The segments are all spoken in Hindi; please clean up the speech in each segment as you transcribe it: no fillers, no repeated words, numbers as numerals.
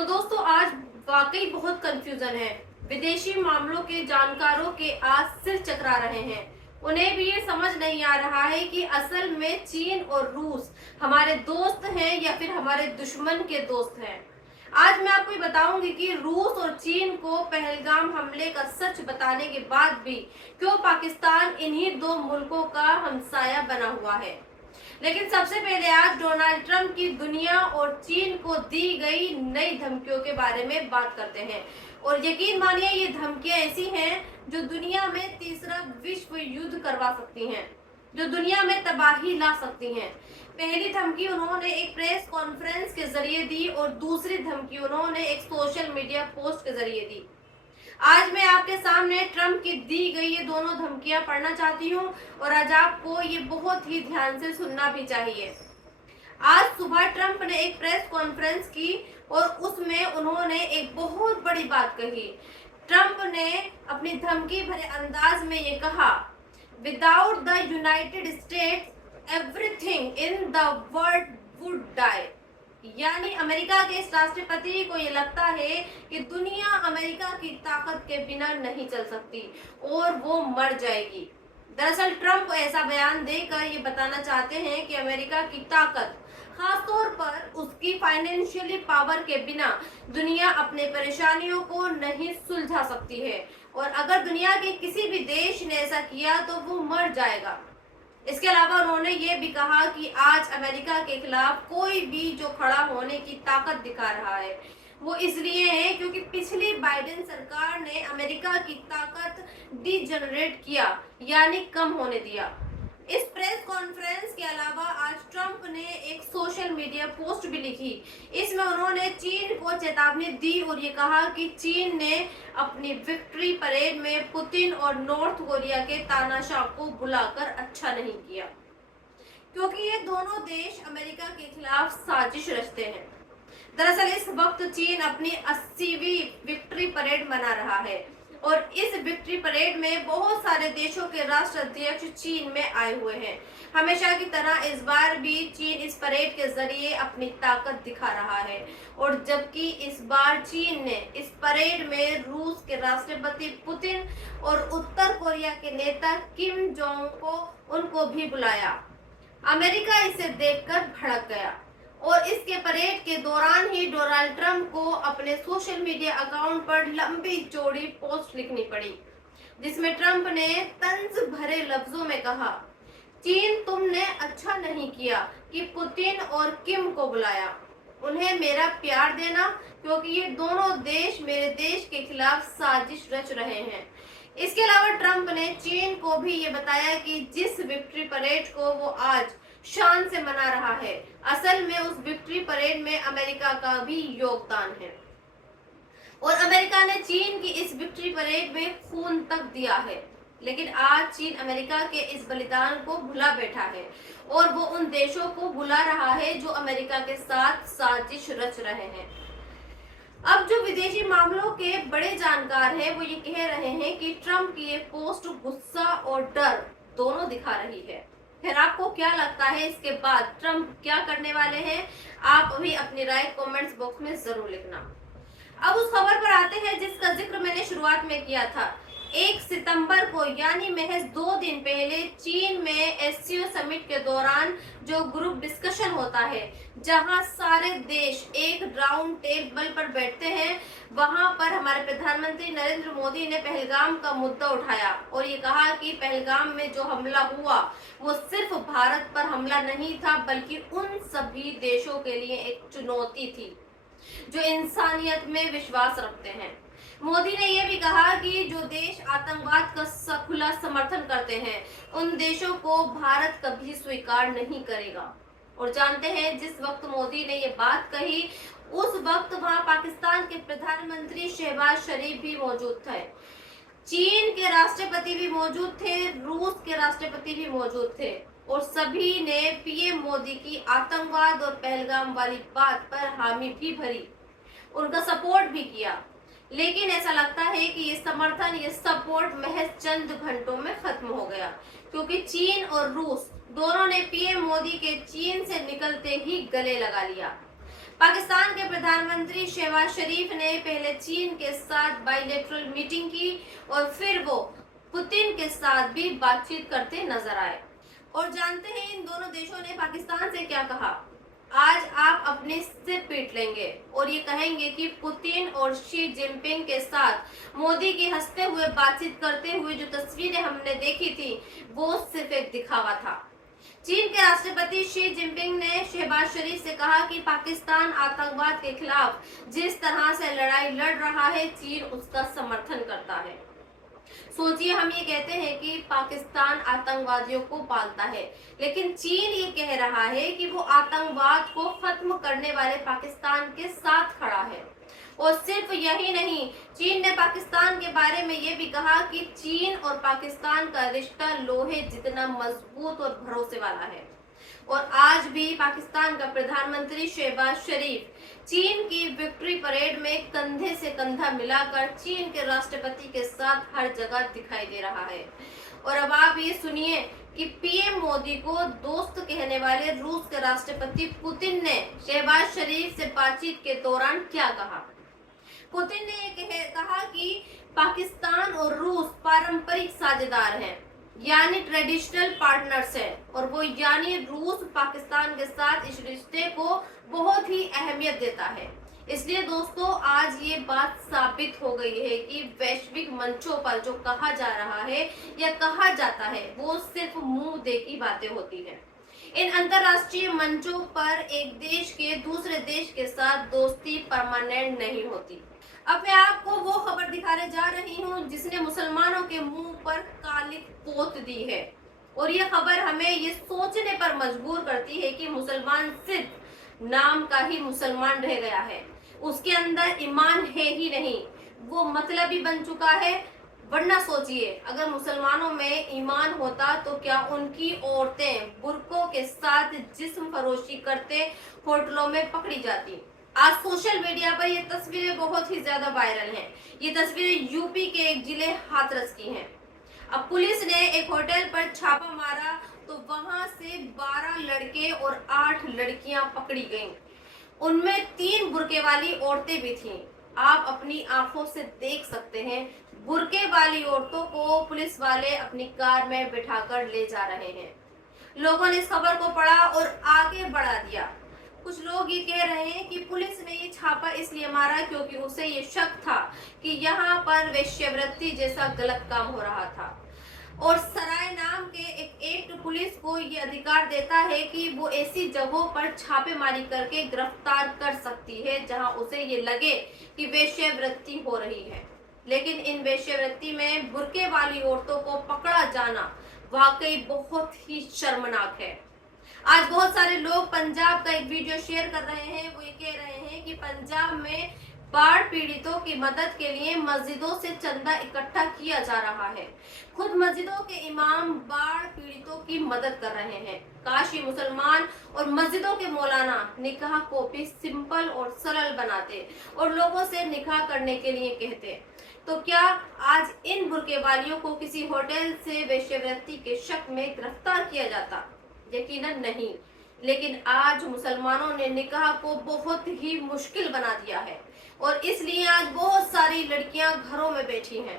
तो दोस्तों आज वाकई बहुत कंफ्यूजन है। विदेशी मामलों के जानकारों के आज सिर चकरा रहे हैं। उन्हें भी ये समझ नहीं आ रहा है कि असल में चीन और रूस हमारे दोस्त हैं या फिर हमारे दुश्मन के दोस्त हैं। आज मैं आपको ये बताऊंगी कि रूस और चीन को पहलगाम हमले का सच बताने के बाद भी क्यों पाकिस्तान इन्हीं दो मुल्कों का हमसाया बना हुआ है। लेकिन सबसे पहले आज डोनाल्ड ट्रंप की दुनिया और चीन को दी गई नई धमकियों के बारे में बात करते हैं। और यकीन मानिए ये धमकियां ऐसी हैं जो दुनिया में तीसरा विश्व युद्ध करवा सकती हैं, जो दुनिया में तबाही ला सकती हैं। पहली धमकी उन्होंने एक प्रेस कॉन्फ्रेंस के जरिए दी और दूसरी धमकी उन्होंने एक सोशल मीडिया पोस्ट के जरिए दी। आज मैं आपके सामने ट्रंप की दी गई ये दोनों धमकियां पढ़ना चाहती हूं और आज आपको ये बहुत ही ध्यान से सुनना भी चाहिए। आज सुबह ट्रंप ने एक प्रेस कॉन्फ्रेंस की और उसमें उन्होंने एक बहुत बड़ी बात कही। ट्रंप ने अपनी धमकी भरे अंदाज में ये कहा, without the United States everything in the world would die. यानी अमेरिका के इस राष्ट्रपति को ये लगता है कि दुनिया अमेरिका की ताकत के बिना नहीं चल सकती और वो मर जाएगी। दरअसल ट्रंप ऐसा बयान देकर ये बताना चाहते हैं कि अमेरिका की ताकत, खासतौर पर उसकी फाइनेंशियली पावर के बिना दुनिया अपने परेशानियों को नहीं सुलझा सकती है और अगर दुनिया के किसी भी देश ने ऐसा किया तो वो मर जाएगा। इसके अलावा उन्होंने ये भी कहा कि आज अमेरिका के खिलाफ कोई भी जो खड़ा होने की ताकत दिखा रहा है वो इसलिए है क्योंकि पिछली बाइडेन सरकार ने अमेरिका की ताकत डीजनरेट किया, यानी कम होने दिया। इस प्रेस कॉन्फ्रेंस के अलावा आज ट्रंप ने एक सोशल मीडिया पोस्ट भी लिखी। इसमें उन्होंने चीन को चेतावनी दी और ये कहा कि चीन ने अपनी विक्ट्री परेड में पुतिन और नॉर्थ कोरिया के तानाशाह को बुलाकर अच्छा नहीं किया, क्योंकि ये दोनों देश अमेरिका के खिलाफ साजिश रचते हैं। दरअसल इस वक्त चीन अपनी 80वीं विक्ट्री परेड मना रहा है और इस विक्ट्री परेड में बहुत सारे देशों के राष्ट्राध्यक्ष चीन में आए हुए हैं। हमेशा की तरह इस बार भी चीन इस परेड के जरिए अपनी ताकत दिखा रहा है और जबकि इस बार चीन ने इस परेड में रूस के राष्ट्रपति पुतिन और उत्तर कोरिया के नेता किम जोंग को उनको भी बुलाया। अमेरिका इसे देखकर भड़क गया और इसके परेड के दौरान ही डोनाल्ड ट्रंप को अपने सोशल मीडिया अकाउंट पर लंबी चौड़ी पोस्ट लिखनी पड़ी, जिसमें ट्रंप ने तंज भरे लफ्जों में कहा, चीन तुमने अच्छा नहीं किया कि पुतिन और किम को बुलाया। उन्हें मेरा प्यार देना क्योंकि ये दोनों देश मेरे देश के खिलाफ साजिश रच रहे हैं। इसके अलावा ट्रंप ने चीन को भी ये बताया कि जिस विक्ट्री परेड को वो आज शान से मना रहा है, असल में उस विक्ट्री परेड में अमेरिका का भी योगदान है और अमेरिका ने चीन की इस विक्ट्री परेड में खून तक दिया है। लेकिन आज चीन अमेरिका के इस बलिदान को भुला बैठा है और वो उन देशों को भुला रहा है जो अमेरिका के साथ साजिश रच रहे हैं। अब जो विदेशी मामलों के बड़े जानकार हैं वो ये कह रहे हैं कि ट्रंप की ये पोस्ट गुस्सा और डर दोनों दिखा रही है। फिर आपको क्या लगता है इसके बाद ट्रंप क्या करने वाले हैं? आप अभी अपनी राय कमेंट्स बॉक्स में जरूर लिखना। अब उस खबर पर आते हैं जिसका जिक्र मैंने शुरुआत में किया था। 1 सितंबर को यानी महज 2 दिन पहले चीन में एससीओ समिट के दौरान जो ग्रुप डिस्कशन होता है, जहां सारे देश एक राउंड टेबल पर बैठते हैं, वहां पर हमारे प्रधानमंत्री नरेंद्र मोदी ने पहलगाम का मुद्दा उठाया और ये कहा कि पहलगाम में जो हमला हुआ वो सिर्फ भारत पर हमला नहीं था बल्कि उन सभी देशों के लिए एक चुनौती थी जो इंसानियत में विश्वास रखते हैं। मोदी ने यह भी कहा कि जो देश आतंकवाद का खुला समर्थन करते हैं उन देशों को भारत कभी स्वीकार नहीं करेगा। और जानते हैं जिस वक्त मोदी ने ये बात कही उस वक्त वहां पाकिस्तान के प्रधानमंत्री शहबाज शरीफ भी मौजूद थे, चीन के राष्ट्रपति भी मौजूद थे, रूस के राष्ट्रपति भी मौजूद थे और सभी ने पीएम मोदी की आतंकवाद और पहलगाम वाली बात पर हामी भी भरी, उनका सपोर्ट भी किया। लेकिन ऐसा लगता है कि ये समर्थन, ये सपोर्ट महज चंद घंटों में खत्म हो गया क्योंकि चीन और रूस दोनों ने पीएम मोदी के चीन से निकलते ही गले लगा लिया। पाकिस्तान के प्रधानमंत्री शहबाज शरीफ ने पहले चीन के साथ बाइलेटरल मीटिंग की और फिर वो पुतिन के साथ भी बातचीत करते नजर आए। और जानते हैं इन दोनों देशों ने पाकिस्तान से क्या कहा। आज आप अपने सिर पीट लेंगे और ये कहेंगे कि पुतिन और शी जिनपिंग के साथ मोदी की हंसते हुए बातचीत करते हुए जो तस्वीरें हमने देखी थी वो सिर्फ एक दिखावा था। चीन के राष्ट्रपति शी जिनपिंग ने शहबाज शरीफ से कहा कि पाकिस्तान आतंकवाद के खिलाफ जिस तरह से लड़ाई लड़ रहा है चीन उसका समर्थन करता है। सोचिए, हम ये कहते हैं कि पाकिस्तान आतंकवादियों को पालता है, लेकिन चीन ये कह रहा है कि वो आतंकवाद को खत्म करने वाले पाकिस्तान के साथ खड़ा है। और सिर्फ यही नहीं, चीन ने पाकिस्तान के बारे में ये भी कहा कि चीन और पाकिस्तान का रिश्ता लोहे जितना मजबूत और भरोसे वाला है। और आज भी पाकिस्तान का प्रधानमंत्री शहबाज शरीफ चीन की विक्ट्री परेड में कंधे से कंधा मिलाकर चीन के राष्ट्रपति के साथ हर जगह दिखाई दे रहा है। और अब आप ये सुनिए कि पीएम मोदी को दोस्त कहने वाले रूस के राष्ट्रपति पुतिन ने शहबाज शरीफ से बातचीत के दौरान क्या कहा। पुतिन ने ये कहा कि पाकिस्तान और रूस पारंपरिक साझेदार हैं, यानी ट्रेडिशनल पार्टनर्स हैं, और वो यानी रूस पाकिस्तान के साथ इस रिश्ते को बहुत ही अहमियत देता है। इसलिए दोस्तों, आज ये बात साबित हो गई है कि वैश्विक मंचों पर जो कहा जा रहा है या कहा जाता है वो सिर्फ मुंह देखी बातें होती हैं। इन अंतरराष्ट्रीय मंचों पर एक देश के दूसरे देश के साथ दोस्ती परमानेंट नहीं होती। अब मैं आपको वो खबर दिखाने जा रही हूँ जिसने मुसलमानों के मुंह पर कालिक पोत दी है। और ये खबर हमें ये सोचने पर मजबूर करती है कि मुसलमान सिर्फ नाम का ही मुसलमान रह गया है, उसके अंदर ईमान है ही नहीं, वो मतलबी बन चुका है। वरना सोचिए, अगर मुसलमानों में ईमान होता तो क्या उनकी औरतें बुर्कों के साथ जिस्म फरोशी करते होटलों में पकड़ी जाती। आज सोशल मीडिया पर ये तस्वीरें बहुत ही ज्यादा वायरल हैं। ये तस्वीरें यूपी के एक जिले हाथरस की हैं। अब पुलिस ने एक होटल पर छापा मारा तो वहां से 12 लड़के और 8 लड़कियां पकड़ी गईं। उनमें 3 बुर्के वाली औरतें भी थीं। आप अपनी आंखों से देख सकते हैं, बुर्के वाली औरतों को पुलिस वाले अपनी कार में बिठाकर ले जा रहे हैं। लोगों ने इस खबर को पढ़ा और आगे बढ़ा दिया। कुछ लोग ये कह रहे हैं कि पुलिस ने ये छापा इसलिए मारा क्योंकि उसे ये शक था कि यहाँ पर वेश्यावृत्ति जैसा गलत काम हो रहा था। और सराय नाम के एक एक्ट पुलिस को ये अधिकार देता है कि वो ऐसी जगहों पर छापेमारी करके गिरफ्तार कर सकती है जहां उसे ये लगे कि वेश्यावृत्ति हो रही है। लेकिन इन वेश्यावृत्ति में बुर्के वाली औरतों को पकड़ा जाना वाकई बहुत ही शर्मनाक है। आज बहुत सारे लोग पंजाब का एक वीडियो शेयर कर रहे हैं। वो ये कह रहे हैं कि पंजाब में बाढ़ पीड़ितों की मदद के लिए मस्जिदों से चंदा इकट्ठा किया जा रहा है। खुद मस्जिदों के इमाम बाढ़ पीड़ितों की मदद कर रहे हैं। काश ये मुसलमान और मस्जिदों के मौलाना निकाह को भी सिंपल और सरल बनाते और लोगों से निकाह करने के लिए कहते, तो क्या आज इन बुर्के वालियों को किसी होटल से वेश्यावृत्ति के शक में गिरफ्तार किया जाता? यकीनन नहीं। लेकिन आज मुसलमानों ने निकाह को बहुत ही मुश्किल बना दिया है और इसलिए आज बहुत सारी लड़कियां घरों में बैठी हैं।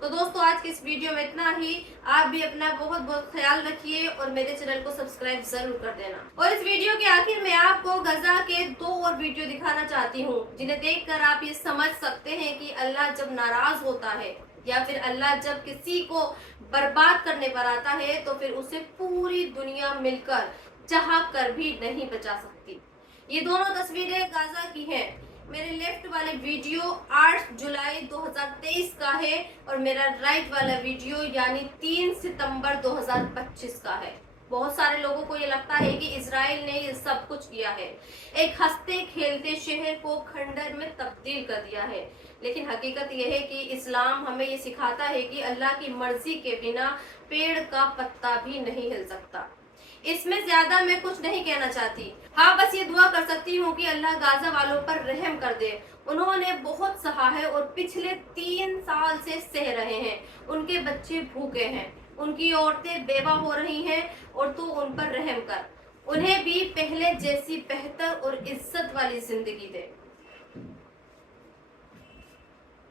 तो दोस्तों, आज की इस वीडियो में इतना ही। आप भी अपना बहुत बहुत ख्याल रखिए और मेरे चैनल को सब्सक्राइब जरूर कर देना। और इस वीडियो के आखिर में आपको गजा के 2 और वीडियो दिखाना चाहती हूँ जिन्हें देखकर आप ये समझ सकते हैं कि अल्लाह जब नाराज होता है या फिर अल्लाह जब किसी को बर्बाद करने पर आता है तो फिर उसे पूरी दुनिया मिलकर चाह कर भी नहीं बचा सकती। ये दोनों तस्वीरें गाजा की हैं। मेरे लेफ्ट वाले वीडियो 8 जुलाई 2023 का है और मेरा राइट वाला वीडियो यानी 3 सितंबर 2025 का है। बहुत सारे लोगों को ये लगता है कि इजराइल ने ये सब कुछ किया है, एक हंसते खेलते शहर को खंडर में तब्दील कर दिया है। लेकिन हकीकत यह है कि इस्लाम हमें ये सिखाता है कि अल्लाह की मर्जी के बिना पेड़ का पत्ता भी नहीं हिल सकता। इसमें ज्यादा मैं कुछ नहीं कहना चाहती। हाँ, बस ये दुआ कर सकती हूँ कि अल्लाह गाजा वालों पर रहम कर दे। उन्होंने बहुत सहा है और पिछले 3 साल से सह रहे हैं। उनके बच्चे भूखे हैं, उनकी औरतें बेवा हो रही हैं और तू उन पर रहम कर। उन्हें भी पहले जैसी बेहतर और इज्जत वाली जिंदगी दे।